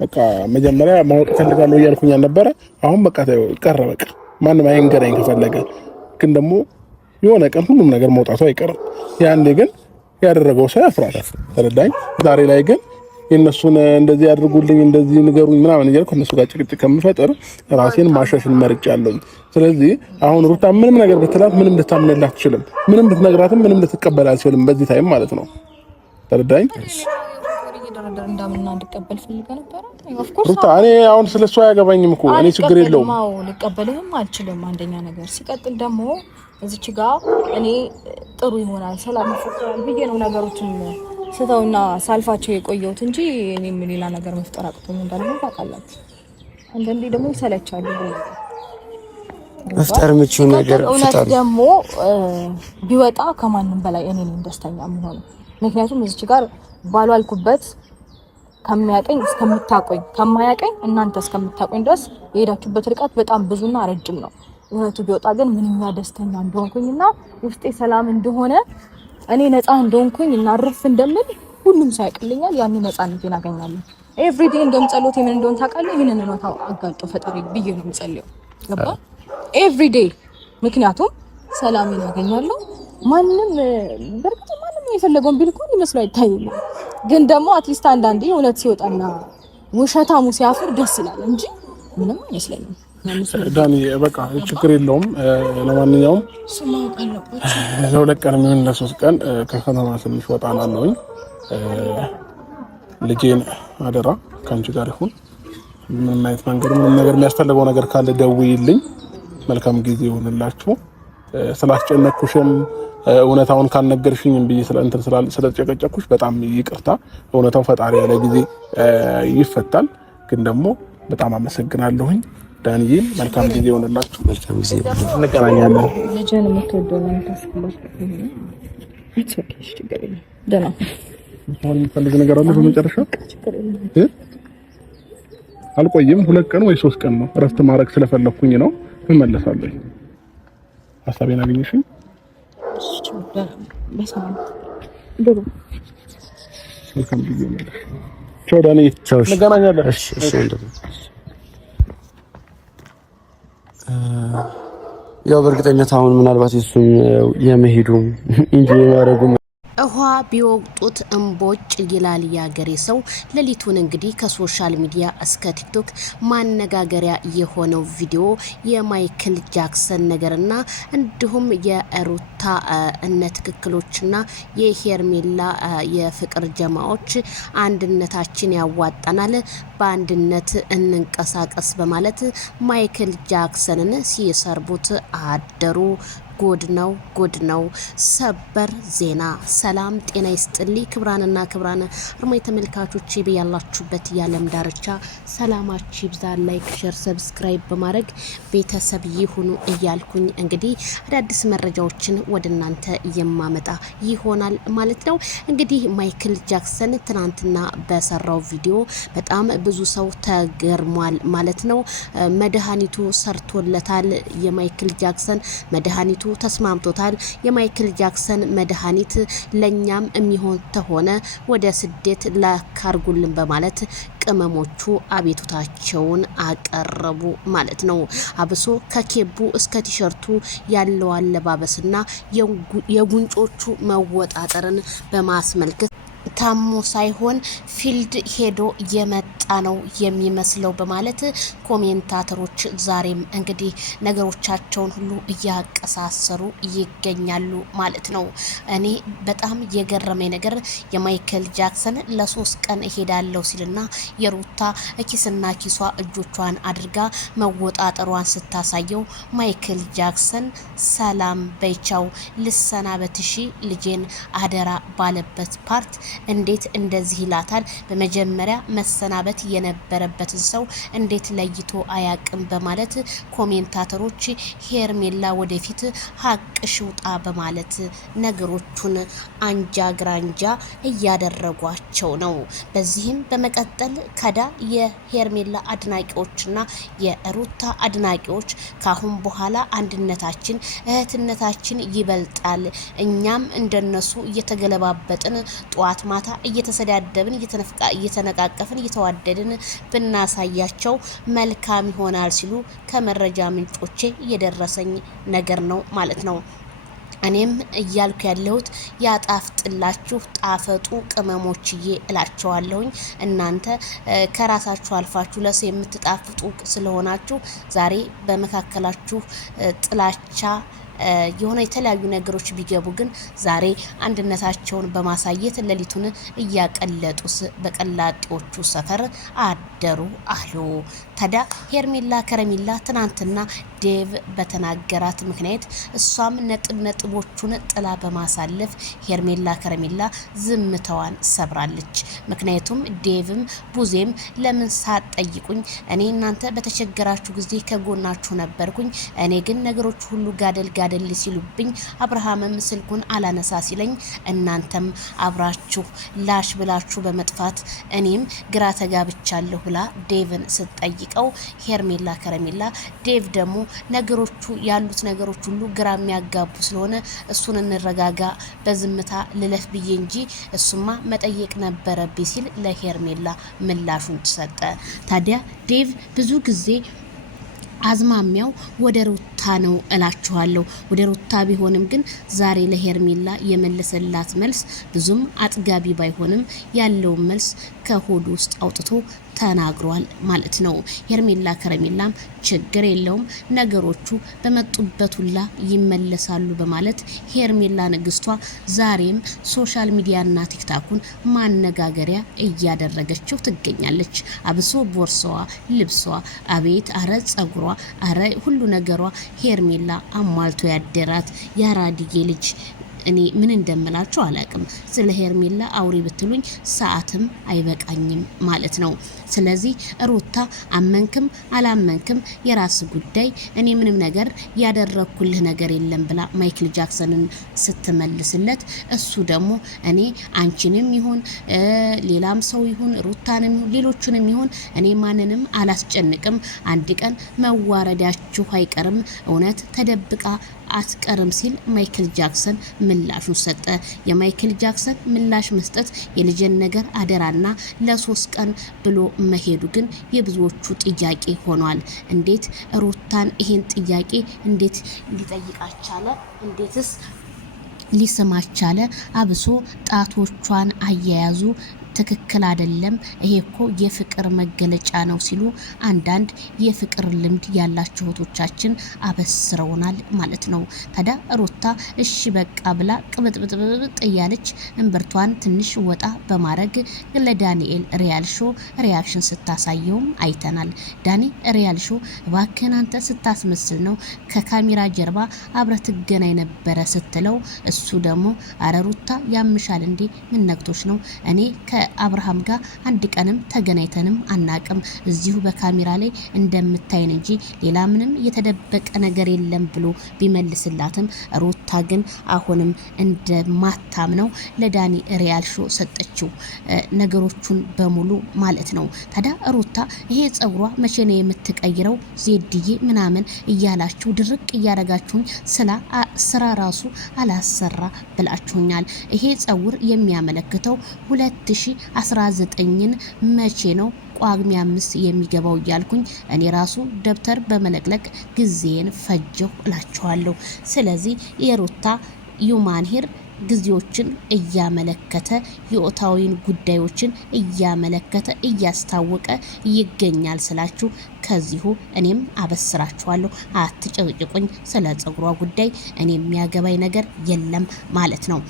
በቃ መጀመሪያ ማወቅ ፈልጋለሁ እያልኩኝ ነበር። አሁን በቃ ቀረ። በቃ ማንም አይንገረኝ ከፈለገ ግን ደግሞ የሆነ ቀን ሁሉም ነገር መውጣቱ አይቀርም። ያንዴ ግን ያደረገው ሰው ያፍራል። ተረዳኝ። ዛሬ ላይ ግን የነሱን እንደዚህ ያድርጉልኝ እንደዚህ ንገሩኝ ምናምን እያልኩ እነሱ ጋር ጭቅጭቅ ከምፈጥር ራሴን ማሻሽል መርጫለሁ። ስለዚህ አሁን ሩታ ምንም ነገር ብትላት ምንም ልታምንላት አትችልም። ምንም ብትነግራትም ምንም ልትቀበል አትችልም በዚህ ታይም ማለት ነው። ተረዳኝ። ሩታ እኔ አሁን ስለሷ አያገባኝም እኮ እኔ ችግር የለውም። አዎ ልቀበልህም አልችልም። አንደኛ ነገር ሲቀጥል ደግሞ እዚች ጋር እኔ ጥሩ ይሆናል ሰላም ይፈጠራል ብዬ ነው ነገሮችን ስተውና ሳልፋቸው የቆየሁት እንጂ እኔም ሌላ ነገር መፍጠር አቅቶኝ እንዳልሆነ ታውቃላችሁ። አንዳንዴ ደግሞ ይሰለቻሉ። መፍጠር የምችው ነገር እውነት ደግሞ ቢወጣ ከማንም በላይ እኔ ነኝ ደስተኛ የምሆነው። ምክንያቱም እዚች ጋር ባልዋልኩበት ከሚያቀኝ እስከምታቆኝ ከማያቀኝ እናንተ እስከምታቆኝ ድረስ የሄዳችሁበት ርቀት በጣም ብዙና ረጅም ነው። እውነቱ ቢወጣ ግን ምንኛ ደስተኛ እንደሆንኩኝና ውስጤ ሰላም እንደሆነ እኔ ነፃ እንደሆንኩኝ እና አርፍ እንደምል ሁሉም ሰው ያውቅልኛል። ያኔ ነፃነቴን አገኛለሁ። ኤቭሪ ዴይ እንደም ጸሎቴ ምን እንደሆነ ታውቃለህ? ይሄንን ነው አጋልጦ ፈጣሪ ብዬ ነው የምጸልየው። ገባ? ኤቭሪ ዴይ ምክንያቱም ሰላሜን አገኛለሁ። ማንም በርግጥ ማንም የፈለገውን ቢል እኮ ይመስለው አይታየኝም። ግን ደግሞ አትሊስት አንዳንዴ እውነት ሲወጣና ውሸታሙ ሲያፍር ደስ ይላል እንጂ ምንም አይመስለኝም። ዳኒ በቃ ችግር የለውም። ለማንኛውም ለሁለት ቀን ምን ለሶስት ቀን ከከተማ ትንሽ ወጣ አላለሁኝ። ልጄን አደራ ከአንቺ ጋር ይሁን። ምንም አይነት መንገድ ምንም ነገር የሚያስፈልገው ነገር ካለ ደውይልኝ። መልካም ጊዜ ይሁንላችሁ። ስላስጨነቅኩሽም እውነታውን ካልነገርሽኝም ብዬ ስለጨቀጨኩሽ በጣም ይቅርታ። እውነታው ፈጣሪ ያለ ጊዜ ይፈታል። ግን ደግሞ በጣም አመሰግናለሁኝ። ዳንዬ መልካም ጊዜ ይሆንላችሁ። መልካም ጊዜ እንገናኛለን። ልጅን የምትወደው ነው ታስብልሽ። ደህና አሁን የምፈልግ ነገር አለ። በመጨረሻ አልቆይም። 2 ቀን ወይ 3 ቀን ነው እረፍት ማድረግ ስለፈለኩኝ ነው። እመለሳለሁ። ሀሳቤን አገኘሽኝ? መልካም ጊዜ ይሆንላችሁ። ቻው ዳኒ። እንገናኛለን። እሺ ያው በእርግጠኝነት አሁን ምናልባት እሱም የመሄዱም እንጂ የማረጉም ውሃ ቢወቅጡት እንቦጭ ይላል ያገሬ ሰው። ሌሊቱን እንግዲህ ከሶሻል ሚዲያ እስከ ቲክቶክ ማነጋገሪያ የሆነው ቪዲዮ የማይክል ጃክሰን ነገርና እንዲሁም የሩታ እነ ትክክሎችና የሄርሜላ የፍቅር ጀማዎች አንድነታችን ያዋጣናል፣ በአንድነት እንንቀሳቀስ በማለት ማይክል ጃክሰንን ሲሰርቡት አደሩ። ጉድ ነው። ሰበር ዜና። ሰላም ጤና ይስጥልኝ ክብራንና ክብራን አድማጭ ተመልካቾች በያላችሁበት የዓለም ዳርቻ ሰላማችሁ ይብዛ። ላይክ፣ ሼር፣ ሰብስክራይብ በማድረግ ቤተሰብ ይሁኑ እያልኩኝ እንግዲህ አዳዲስ መረጃዎችን ወደ እናንተ የማመጣ ይሆናል ማለት ነው። እንግዲህ ማይክል ጃክሰን ትናንትና በሰራው ቪዲዮ በጣም ብዙ ሰው ተገርሟል ማለት ነው። መድኃኒቱ ሰርቶለታል። የማይክል ጃክሰን መድኃኒቱ ተስማምቶታል። የማይክል ጃክሰን መድኃኒት ለኛም የሚሆን ተሆነ ወደ ስደት ላካርጉልን በማለት ቅመሞቹ አቤቱታቸውን አቀረቡ ማለት ነው። አብሶ ከኬቡ እስከ ቲሸርቱ ያለው አለባበስና የጉንጮቹ መወጣጠርን በማስመልከት ታሞ ሳይሆን ፊልድ ሄዶ የመጣ ነው የሚመስለው በማለት ኮሜንታተሮች ዛሬም እንግዲህ ነገሮቻቸውን ሁሉ እያቀሳሰሩ ይገኛሉ ማለት ነው። እኔ በጣም የገረመኝ ነገር የማይክል ጃክሰን ለ3 ቀን እሄዳለሁ ሲልና የሩታ ኪስና ኪሷ እጆቿን አድርጋ መወጣጠሯን ስታሳየው ማይክል ጃክሰን ሰላም በይቻው ልሰናበትሺ ልጄን አደራ ባለበት ፓርት እንዴት እንደዚህ ይላታል? በመጀመሪያ መሰናበት የነበረበትን ሰው እንዴት ለይቶ አያቅም በማለት ኮሜንታተሮች ሄርሜላ ወደፊት ሀቅ ሽውጣ በማለት ነገሮቹን አንጃ ግራንጃ እያደረጓቸው ነው። በዚህም በመቀጠል ከዳ የሄርሜላ አድናቂዎችና የሩታ አድናቂዎች ካሁን በኋላ አንድነታችን እህትነታችን ይበልጣል፣ እኛም እንደነሱ እየተገለባበጥን ጧት ማታ እየተሰዳደብን እየተነቃቀፍን እየተዋደድን ብናሳያቸው መልካም ይሆናል ሲሉ ከመረጃ ምንጮቼ እየደረሰኝ ነገር ነው ማለት ነው። እኔም እያልኩ ያለሁት ያጣፍጥላችሁ ጣፈጡ ቅመሞችዬ እላቸዋለሁኝ። እናንተ ከራሳችሁ አልፋችሁ ለሰው የምትጣፍጡ ስለሆናችሁ ዛሬ በመካከላችሁ ጥላቻ የሆነ የተለያዩ ነገሮች ቢገቡ ግን ዛሬ አንድነታቸውን በማሳየት ሌሊቱን እያቀለጡስ በቀላጤዎቹ ሰፈር አደሩ አሉ። ታዲያ ሄርሜላ ከረሜላ ትናንትና ዴቭ በተናገራት ምክንያት እሷም ነጥቦቹን ጥላ በማሳለፍ ሄርሜላ ከረሜላ ዝምታዋን ሰብራለች። ምክንያቱም ዴቭም ቡዜም ለምን ሳትጠይቁኝ እኔ እናንተ በተቸገራችሁ ጊዜ ከጎናችሁ ነበርኩኝ። እኔ ግን ነገሮች ሁሉ ጋደል ሲሉብኝ አብርሃምም ስልኩን አላነሳ ሲለኝ እናንተም አብራችሁ ላሽ ብላችሁ በመጥፋት እኔም ግራ ተጋብቻለሁ ብላ ዴቭን ስትጠይቀው ሄርሜላ ከረሜላ ዴቭ ደግሞ ነገሮቹ ያሉት ነገሮች ሁሉ ግራ የሚያጋቡ ስለሆነ እሱን እንረጋጋ በዝምታ ልለፍ ብዬ እንጂ እሱማ መጠየቅ ነበረብኝ ሲል ለሄርሜላ ምላሹን ተሰጠ። ታዲያ ዴቭ ብዙ ጊዜ አዝማሚያው ወደ ሩታ ነው እላችኋለሁ። ወደ ሩታ ቢሆንም ግን ዛሬ ለሄርሜላ የመለሰላት መልስ ብዙም አጥጋቢ ባይሆንም ያለውን መልስ ከሆዱ ውስጥ አውጥቶ ተናግሯል ማለት ነው። ሄርሜላ ከረሜላም ችግር የለውም ነገሮቹ በመጡበት ሁላ ይመለሳሉ በማለት ሄርሜላ ንግስቷ ዛሬም ሶሻል ሚዲያና ቲክታኩን ማነጋገሪያ እያደረገችው ትገኛለች። አብሶ ቦርሳዋ፣ ልብሷ፣ አቤት አረ ጸጉሯ፣ አረ ሁሉ ነገሯ ሄርሜላ አሟልቶ ያደራት ያራድዬ ልጅ። እኔ ምን እንደምላችሁ አላቅም። ስለ ሄርሜላ አውሪ ብትሉኝ ሰዓትም አይበቃኝም ማለት ነው። ስለዚህ ሩታ አመንክም አላመንክም የራስ ጉዳይ፣ እኔ ምንም ነገር ያደረኩልህ ነገር የለም ብላ ማይክል ጃክሰንን ስትመልስለት እሱ ደግሞ እኔ አንቺንም ይሁን ሌላም ሰው ይሁን ሩታንም ይሁን ሌሎቹንም ይሁን እኔ ማንንም አላስጨንቅም፣ አንድ ቀን መዋረዳችሁ አይቀርም፣ እውነት ተደብቃ አትቀርም ሲል ማይክል ጃክሰን ምላሹን ሰጠ። የማይክል ጃክሰን ምላሽ መስጠት የልጅን ነገር አደራና ለ3 ቀን ብሎ መሄዱ ግን የብዙዎቹ ጥያቄ ሆኗል። እንዴት ሩታን ይሄን ጥያቄ እንዴት ሊጠይቃቻለ? እንዴትስ ሊሰማቻለ? አብሶ ጣቶቿን አያያዙ ትክክል አይደለም፣ ይሄ እኮ የፍቅር መገለጫ ነው ሲሉ አንዳንድ የፍቅር ልምድ ያላቸው እህቶቻችን አበስረውናል ማለት ነው። ታዲያ ሩታ እሺ በቃ ብላ ቅብጥብጥብጥ እያለች እንብርቷን ትንሽ ወጣ በማድረግ ለዳንኤል ሪያል ሾው ሪያክሽን ስታሳየውም አይተናል። ዳኒ ሪያል ሾው እባክህን አንተ ስታስመስል ነው ከካሜራ ጀርባ አብረ ትገናኝ ነበረ ስትለው እሱ ደግሞ አረ ሩታ ያምሻል እንዴ ምን ነክቶሽ ነው? እኔ አብርሃም ጋር አንድ ቀንም ተገናኝተንም አናቅም፣ እዚሁ በካሜራ ላይ እንደምታይን እንጂ ሌላ ምንም የተደበቀ ነገር የለም ብሎ ቢመልስላትም ሩታ ግን አሁንም እንደማታምነው ለዳኒ ሪያል ሾው ሰጠችው ነገሮቹን በሙሉ ማለት ነው። ታዲያ ሩታ ይሄ ጸጉሯ መቼ ነው የምትቀይረው ዜድዬ ምናምን እያላችሁ ድርቅ እያረጋችሁኝ ስራ ራሱ አላሰራ ብላችሁኛል። ይሄ ጸጉር የሚያመለክተው 2019ን መቼ ነው ቋግሜ 5 የሚገባው እያልኩኝ እኔ ራሱ ደብተር በመለቅለቅ ጊዜን ፈጀው እላችኋለሁ። ስለዚህ የሩታ ዩማን ሄር ጊዜዎችን እያመለከተ የኦታዊን ጉዳዮችን እያመለከተ እያስታወቀ ይገኛል ስላችሁ ከዚሁ እኔም አበስራችኋለሁ። አትጨቅጭቁኝ፣ ስለ ጸጉሯ ጉዳይ እኔ የሚያገባኝ ነገር የለም ማለት ነው።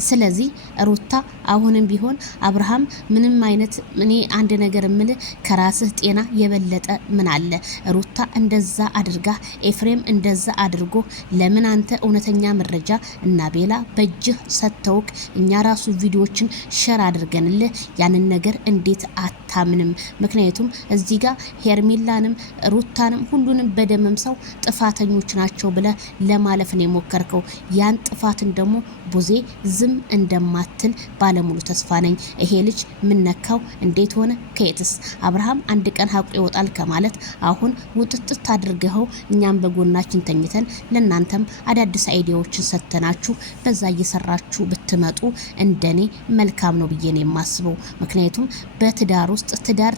ስለዚህ ሩታ አሁንም ቢሆን አብርሃም ምንም አይነት እኔ አንድ ነገር እምልህ ከራስህ ጤና የበለጠ ምን አለ? ሩታ እንደዛ አድርጋ ኤፍሬም እንደዛ አድርጎ ለምን አንተ እውነተኛ መረጃ እና ቤላ በእጅህ ሰጥተውክ እኛ ራሱ ቪዲዮዎችን ሸር አድርገንልህ ያንን ነገር እንዴት አታምንም። ምክንያቱም እዚህ ጋር ሄርሜላንም ሩታንም ሁሉንም በደመም ሰው ጥፋተኞች ናቸው ብለ ለማለፍ ነው የሞከርከው። ያን ጥፋትን ደግሞ ቡዜ ዝም እንደማትል ባለሙሉ ተስፋ ነኝ። ይሄ ልጅ ምን ነካው? እንዴት ሆነ? ከየትስ? አብርሃም አንድ ቀን ሀቁ ይወጣል ከማለት አሁን ውጥጥት አድርገው እኛም በጎናችን ተኝተን ለናንተም አዳዲስ አይዲያዎችን ሰተናችሁ በዛ እየሰራችሁ ብትመጡ እንደኔ መልካም ነው ብዬ ነው የማስበው። ምክንያቱም በትዳር ውስጥ ትዳር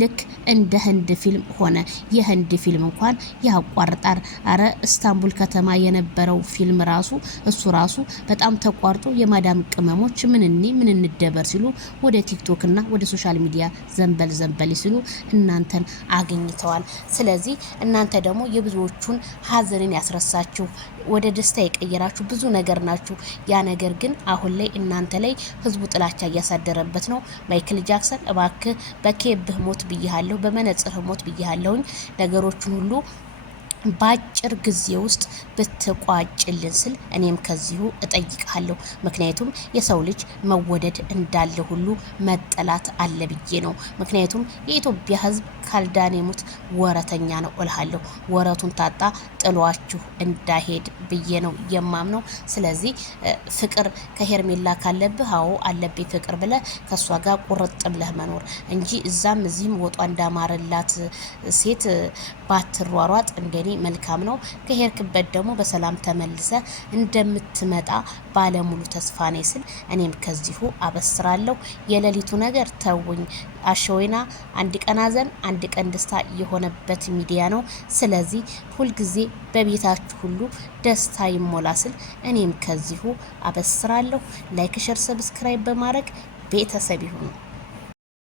ልክ እንደ ህንድ ፊልም ሆነ። የህንድ ፊልም እንኳን ያቋርጣል። አረ ኢስታንቡል ከተማ የነበረው ፊልም ራሱ እሱ ራሱ በጣም ተቋርጦ የማዳም ቅመሞች ምን እንደበር ሲሉ ወደ ቲክቶክ እና ወደ ሶሻል ሚዲያ ዘንበል ሲሉ እናንተን አግኝተዋል። ስለዚህ እናንተ ደግሞ የብዙዎቹን ሀዘንን ያስረሳችሁ ወደ ደስታ የቀየራችሁ ብዙ ነገር ናችሁ። ያ ነገር ግን አሁን ላይ እናንተ ላይ ህዝቡ ጥላቻ እያሳደረበት ነው። ማይክል ጃክሰን እባክህ በኬብህ ሞት ብያለሁ፣ በመነጽርህ ሞት ብያለሁኝ። ነገሮችን ሁሉ ባጭር ጊዜ ውስጥ ብትቋጭልን ስል እኔም ከዚሁ እጠይቃለሁ። ምክንያቱም የሰው ልጅ መወደድ እንዳለ ሁሉ መጠላት አለ ብዬ ነው። ምክንያቱም የኢትዮጵያ ህዝብ ካልዳኔ ሙት ወረተኛ ነው እልሃለሁ። ወረቱን ታጣ ጥሏችሁ እንዳይሄድ ብዬ ነው የማምነው። ስለዚህ ፍቅር ከሄርሜላ ካለብህ አዎ አለብኝ ፍቅር ብለህ ከሷ ጋር ቁርጥ ብለህ መኖር እንጂ እዛም እዚህም ወጧ እንዳማረላት ሴት ባትሯሯጥ እንደኔ መልካም ነው። ከሄርክበት ደግሞ በሰላም ተመልሰ እንደምትመጣ ባለሙሉ ተስፋ ነኝ ስል እኔም ከዚሁ አበስራለሁ። የሌሊቱ ነገር ተውኝ። አሸወይና አንድ ቀን ሀዘን አንድ ቀን ደስታ የሆነበት ሚዲያ ነው። ስለዚህ ሁልጊዜ በቤታችሁ ሁሉ ደስታ ይሞላ ስል እኔም ከዚሁ አበስራለሁ። ላይክ፣ ሸር፣ ሰብስክራይብ በማድረግ ቤተሰብ ይሁኑ።